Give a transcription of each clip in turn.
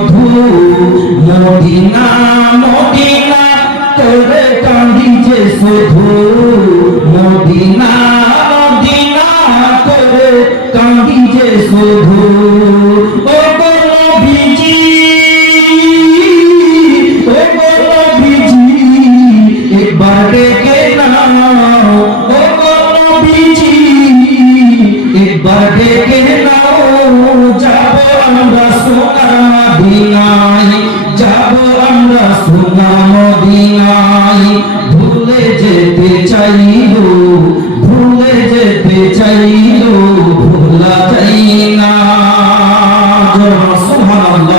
মধু Medina Medina তোরে কান্দি যে শুধু। মদিনা মদিনা তোরে কান্দি যে শুধু। সুবহানাল্লাহ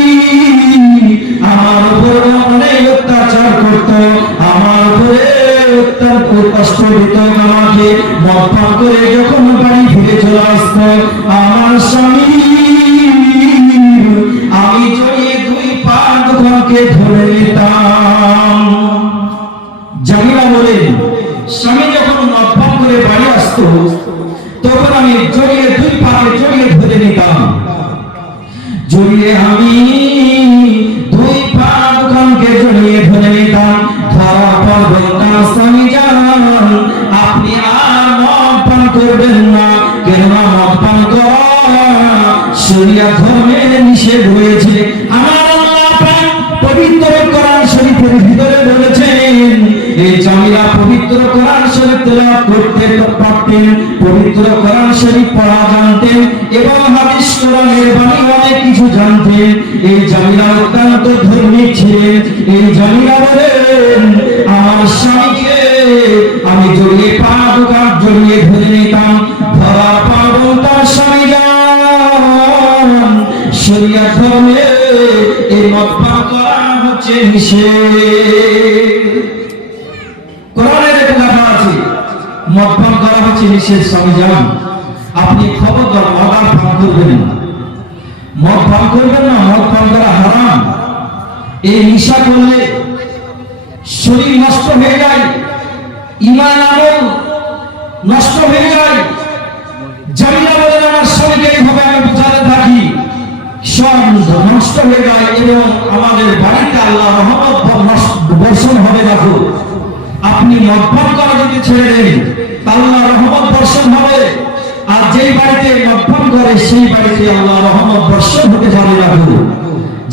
অত্যন্ত কষ্ট দিত আমাকে মদ্যপান করে যখন বাড়ি ফিরে চলে আসতো, আমার স্বামী, আমি জড়িয়ে দুই পা ধরে নিতাম। জামিলা বলেন স্বামী যখন মদ্যপান করে বাড়ি আসতো, তখন আমি জড়িয়ে দুই পাকে জড়িয়ে ধরে নিতাম। জড়িয়ে আমি শরিয়া ধর্মে নিষেধ হয়েছে। আমার পবিত্র কোরআন শরীফের ভিতরে বলেছেন এই জামিলা পবিত্র কোরআন শরীফ তেলাওয়াত করতে পারতেন, পবিত্র কোরআন শরীফ পড়া জানতেন এবং হাদিস কোরআনের বাণী অনেক কিছু জানতেন। এই জামিলা অত্যন্ত ধর্মী ছিলেন, এই জামিলা বলেন, আমার পান করা হচ্ছে নিষেধ আপনি পান করবেন না। মদ পান করবেন না মদ পান করা হারাম। এই নিশা করলে শরীর নষ্ট হয়ে যায়, ইমান আমল নষ্ট হয়ে যায় জামিলা সব নষ্ট হয়ে যায় এবং আমাদের বাড়িতে আল্লাহ রহমত বর্ষণ হবে দেখো আপনি মদ্যপান করা যদি ছেড়ে দেন আল্লাহ রহমত বর্ষণ হবে। আর যেই বাড়িতে মদ্যপান করে, সেই বাড়িতে আল্লাহ রহমত বর্ষণ হতে পারে দেখো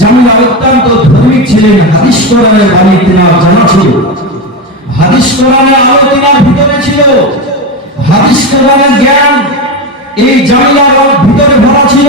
জামিলা অত্যন্ত ধর্মিক ছিলেন, হাদিস কোরআনের বাণী তিনার জানা ছিল। হাদিস কোরআনের আলো তিনার ভিতরে ছিল। হাদিস কোরআনের জ্ঞান এই জামিলার ভিতরে ভরা ছিল।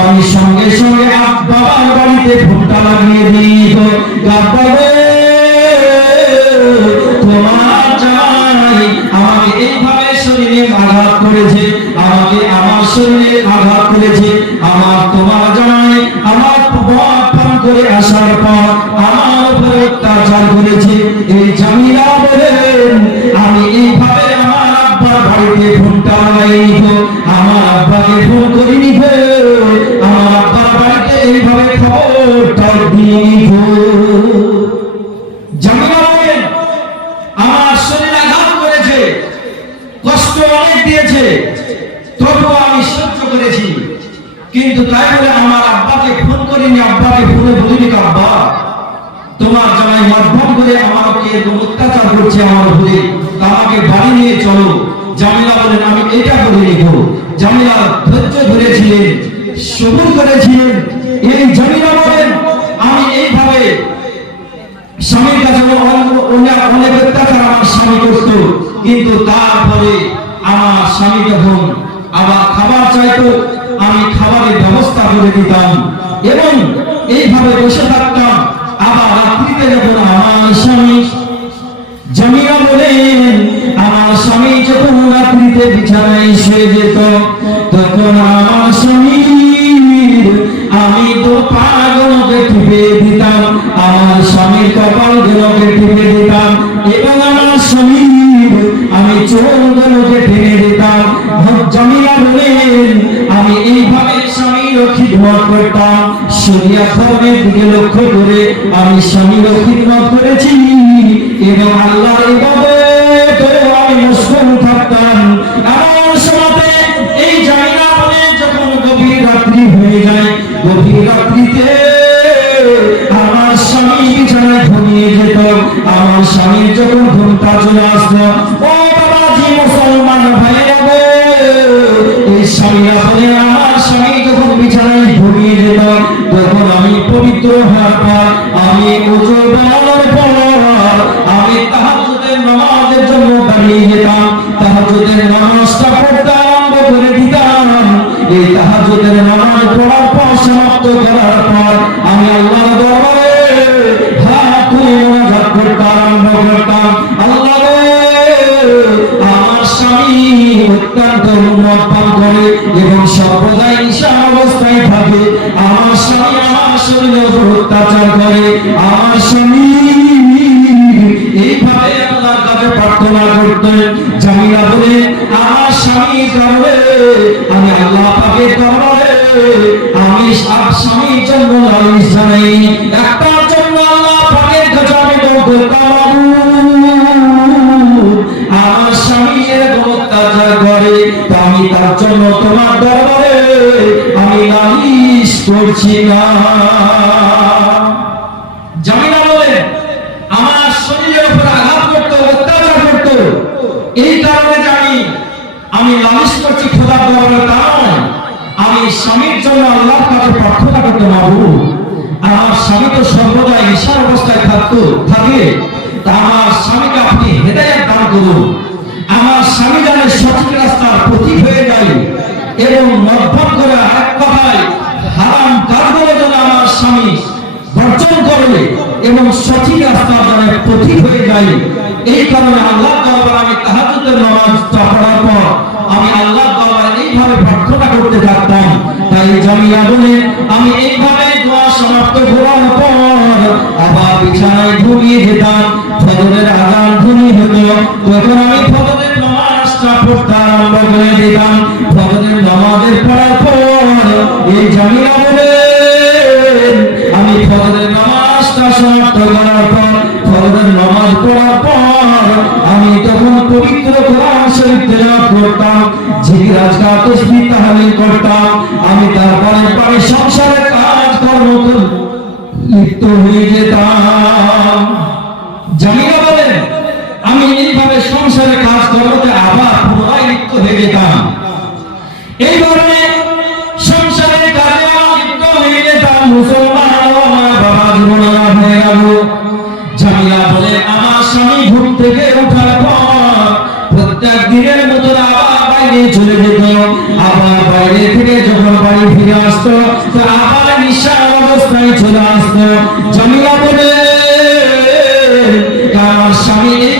আমি সঙ্গে সঙ্গে আপ- বাড়িতে ফোনটা লাগিয়ে দিত গাব্বা রে, তোমার জামাই আমাকে এইভাবে শরীরে আঘাত করেছে আমাকে আমার শরীরে আঘাত করেছে। আমার তোমার জামাই আমার পান করে আসার পর আমার উপরে অত্যাচার করেছে। এই জামিলা বলেন আমি এইভাবে কষ্ট অনেক আমি সহ্য করেছি। কিন্তু তাই বলে আমার আব্বাকে ফোন করিনি, আব্বাকে ফোনে বলিনি আব্বা, তোমার জামাই মাধ্যম করে আমাকে অত্যাচার করছে আমার তা আমাকে বাড়ি নিয়ে চলো। জামিলা বলেন, আমি এটা করে নিব জামিলা ধৈর্য ধরেছিলেন, সবুর করেছিলেন। এই জামিলা বলেন, আমি এইভাবে স্বামীর কাছে অনেক- অত্যাচার আমার স্বামী করত। কিন্তু তারপরে আমার স্বামী যখন আবার খাবার চাইতো, আমি খাবারের ব্যবস্থা করে দিতাম এবং এইভাবে বসে থাকতাম। আবার রাত্রিতে যখন আমার স্বামী জামিয়া বলেন আমার স্বামী যখন রাত্রিতে বিছানায় শুয়ে যেত, তখন আমার স্বামীর আমি তো পাগুলোকে টিপে দিতাম, আমার স্বামীর কপালগুলোকে টিপে দিতাম, এবং আমার স্বামীর আমি চোখগুলোকে টেনে দিতাম। জামিয়া বলেন আমি এইভাবে স্বামীর খিদমত করতাম। শরিয়া ধর্মের দিকে লক্ষ্য করে আমি স্বামীর খিদমত করেছি এবং আল্লাহর ইবাদতে আমি মশগুল থাকতাম। হয়ে যায়, গভীর রাত্রিতে আমার স্বামী বিছানায় ঘুমিয়ে যেত। আমার স্বামীর যখন ঘুমটা চলে আসতো, ও বাবাজি, মুসলমান ভাইরা গো, এই স্বামীরা বলে আমার বানানোর পর আমি তাহাজ্জুদের নামাজের জন্য দাঁড়িয়ে যেতাম, তাহাজ্জুদের নামাজটা পড়তে করে দিতাম। এই তাহাজ্জুদের নামাজ পড়ার পর, সমাপ্ত করার পর, আমি আল্লাহর দরবারে আল্লাহ আমার স্বামী অত্যন্ত উন্নত করে, এবং অবস্থায় থাকে। আমার স্বামী অত্যাচার করে স্বামী এইভাবে আল্লাহর কাছে প্রার্থনা জামিলা বলে, আমার স্বামী করবে আমি আল্লাহ পাকে আমি সব স্বামীর জন্য জানাই জন্য আল্লাহ আমার স্বামী করে আমি তার জন্য তোমার দরবারে নালিশ করছি না। জামিনা বলে আমার শরীরের উপর আঘাত করতো, অত্যাচার করতো। এই কারণে জানি আমি লালিশ করছি তা নয় আমি স্বামীর জন্য আল্লাহর প্রার্থনা করতে পারব আমার স্বামী তো সর্বদা ঈশার অবস্থায় থাকতো, থাকে। তা আমার স্বামীকে আপনি হেদায়াত দান করুন। আমার স্বামী যেন সঠিক রাস্তার প্রতীক হয়ে যায় এবং মধ্যম করে এক কথায় হারাম কাজগুলো যেন আমার স্বামী বর্জন করবে এবং সঠিক রাস্তার যেন প্রতীক হয়ে যায়। এই কারণে আল্লাহ দরবার আমি তাহাজুদের নামাজ পড়ার পর আমি আল্লাহ দরবার এইভাবে প্রার্থনা করতে থাকতাম। তাই জামিয়া বলে আমি এইভাবে দোয়া সমাপ্ত করার পর আবার বিছানায় ঘুমিয়ে যেতাম, ফজরের আজান ধ্বনি হতো। তখন আমি ফজরের নামাজের পড়ার পর এই জামিয়া বলে, আমি ফজরের নামাজটা সমাপ্ত করার পর ফজরের নামাজ পড়ার পর আমি তখন পবিত্র কোরআন শরীফ তেলাওয়াত করতাম, জিকির করতাম। আমি তারপরে পরে সংসারের কাজ কর্ম করে লিপ্ত হয়ে যেতাম জামিনা বলেন আমি এইভাবে সংসারে কাজ করতে আবার পুনরায় লিপ্ত হয়ে যেতাম। সংসারের কাজে লিপ্ত হয়ে যেতাম। মুসলমান আমার বাবা জীবনেরা হয়ে গেল। বলে, আমার স্বামী ঘুম থেকে ওঠার পর প্রত্যেক দিনের মতো আবার বাইরে চলে যেত। আবার বাইরে থেকে যখন বাড়ি ফিরে আসতো আবার নিশার অবস্থায় চলে আসতো। জামিলা বলে, আমার স্বামী নিশা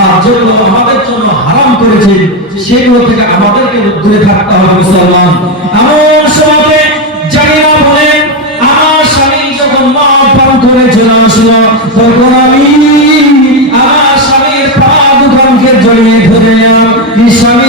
আর যেগুলো আমাদের জন্য হারাম করেছে, সেগুলো থেকে আমাদেরকে দূরে থাকতে হবে, মুসলমান। এমন সময় জানি বলে আমার স্বামী যখন পান করে চলে আসলো, তখন আমি আমার স্বামীর পা দুখানকে জড়িয়ে ধরে নিলাম। স্বামী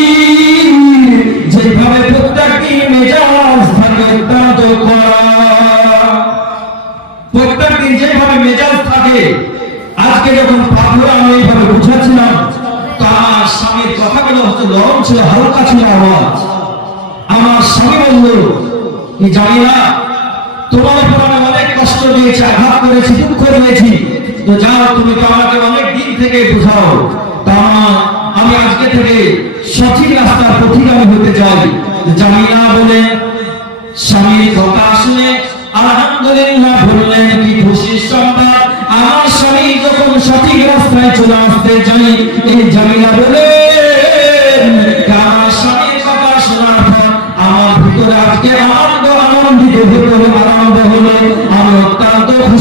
যেভাবে মেজাজ থাকে, আজকে যখন পাথর আমি এইভাবে বুঝাচ্ছিলাম তো আমার স্বামীর কথাগুলো হচ্ছে নরম ছিল, হালকা ছিল আওয়াজ আমার স্বামী বলল জানি না, তোমার উপর আমি অনেক কষ্ট দিয়েছি, আঘাত করেছি, দুঃখ দিয়েছি। তো যাও, তুমি তো আমাকে অনেক দিন থেকে বুঝাও। তা আমি আজকে থেকে সঠিক রাস্তার পথিক আমি হতে চাই। জানি না বলে স্বামীর কথা শুনে আলহামদুলিল্লাহ বললেন কি খুশি সংবাদ? আমার স্বামী যখন সঠিক রাস্তায় চলে আসতে জানি এই জামিলা বলে আমার ভিতরে আজকে আনন্দ, আনন্দিত ভিতরে আনন্দ হলো, আমি অত্যন্ত খুশি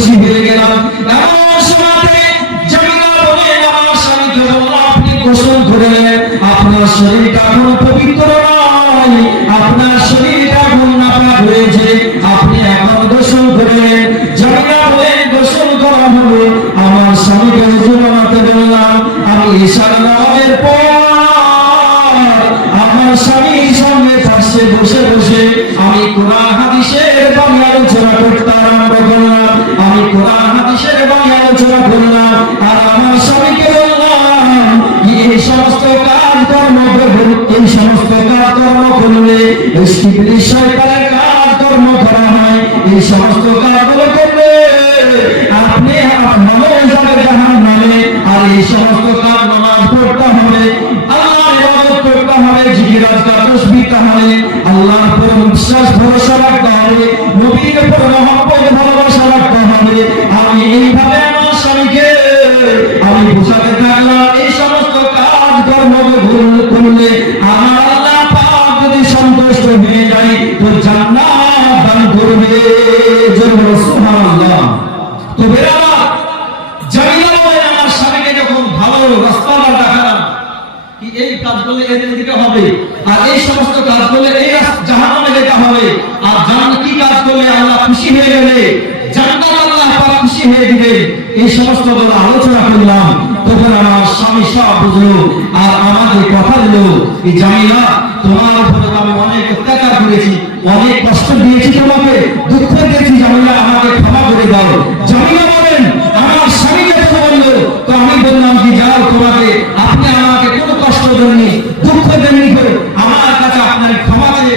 খুশি হয়ে দিবে এই সমস্তগুলো আলোচনা করলাম। তখন আমার স্বামী সব বুঝলো আর আমাদের কথা দিল এই জামিলা, তোমার উপরে আমি অনেক অত্যাচার করেছি, অনেক কষ্ট দিয়েছি তোমাকে, দুঃখ দিয়েছি, জামিলা, আমাকে ক্ষমা করে দাও। জামিলা বলেন, আমার স্বামী যখন বলল, তো আমি বললাম কি যাও তোমাকে, আপনি আমাকে কোনো কষ্ট দেননি, দুঃখ দেননি তো, আমার কাছে আপনার ক্ষমা চেয়ে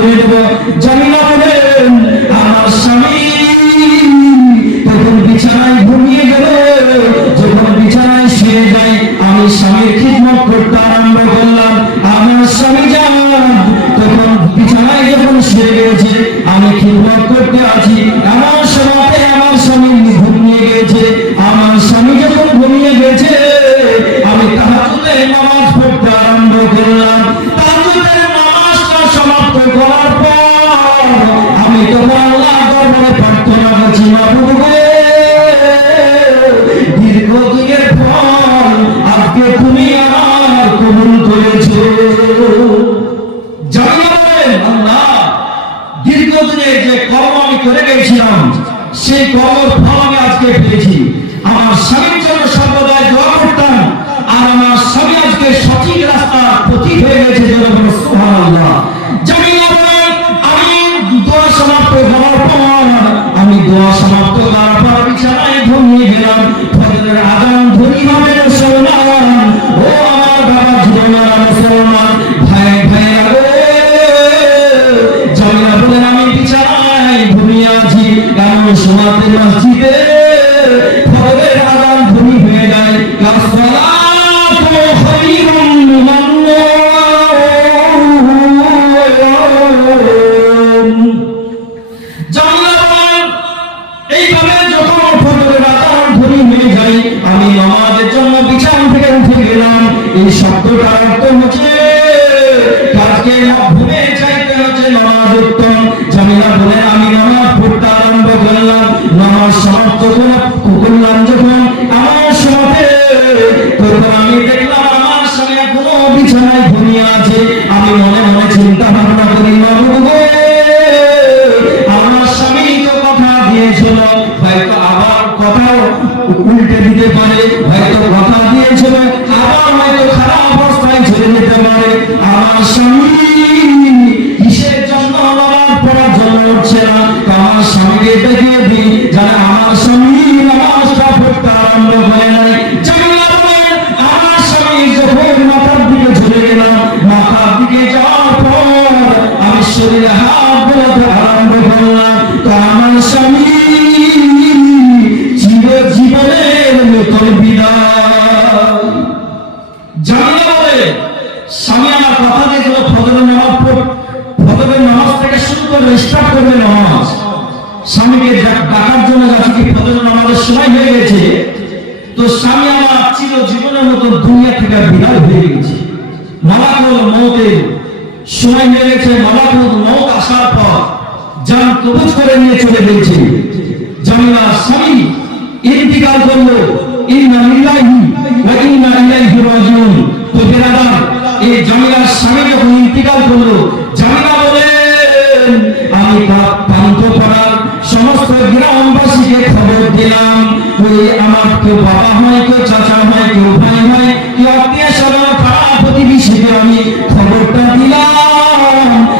করে দেব। জানি দীর্ঘদিনের যে কর্ম আমি করে গেছিলাম, সেই কর্মের ফল আমি আজকে পেয়েছি। আমার স্বামীর জন্য সর্বদাই দোয়া করতাম, আর আমার স্বামী আজকে সঠিক রাস্তা পথিক হয়ে গেছে আমার বাবা, জীবনারা মুসলমান। সময়তে মসজিদে ফজরের আজান ধ্বনি হয়ে যায়। যায়, আমি নামাজের জন্য বিছানা থেকে উঠে গেলাম। এই শব্দটার অর্থ হচ্ছে কাজকে ঘুমে যাইতে হচ্ছে ভাইরা বলে আমি নামাজ যান কবজ করে নিয়ে চলে গেছে জামিলার স্বামী ইন্তিকাল করল। সমস্ত গ্রামবাসীকে খবর কেউ বাবা হয়, কেউ চাচা হয়, কেউ ভাই হয়, কেউ আত্মীয় আমি খবরটা দিলাম।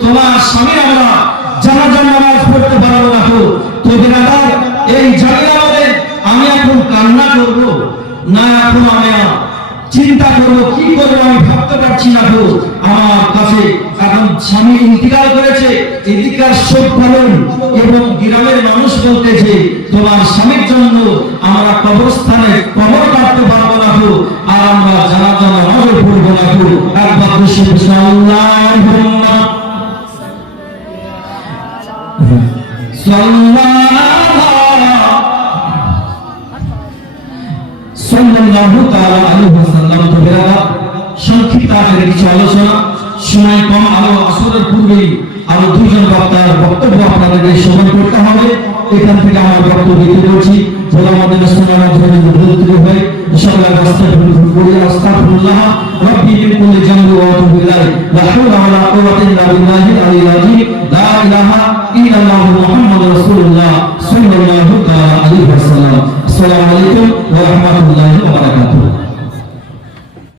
তোমার স্বামী আমরা জানাজা নামাজ পড়তে পারব না তো তো বেরাদার এই জায়গা আমি এখন কান্না করব, না এখন আমি চিন্তা করব, কি করব আমি ভাবতে পারছি না তো। আমার কাছে এখন স্বামী ইন্তিকাল করেছে, ইন্তিকাল শোক পালন এবং গ্রামের মানুষ বলতেছে, তোমার স্বামীর জন্য আমরা কবরস্থানে কবর কাটতে পারব না তো, আর আমরা জানা জানা নজর পড়ব না তো, একবার বসে সংক্ষিপ্ত আকারে কিছু আলোচনা, সময় কম আলো আসরের পূর্বেই আরও দুজন বক্তার বক্তব্য আপনাদের শ্রবণ করতে হবে। এখান থেকে আমার বক্তব্য দিতে বলছি। বলে আমাদের ভুল করি আস্তাগফিরুল্লাহ, রব্বি মিন কুল্লি জামবি ওয়া আতুবু ইলাইহি। লা হাওলা ওয়া লা কুওয়াতা ইল্লা বিল্লাহিল আলিয়্যিল আযীম। লা ইলাহা ইল্লাল্লাহু মুহাম্মাদুর রাসূলুল্লাহ। সাল্লাল্লাহু তাআলা আলাইহি ওয়াসাল্লাম। আসসালামু আলাইকুম ওয়া রাহমাতুল্লাহি ওয়া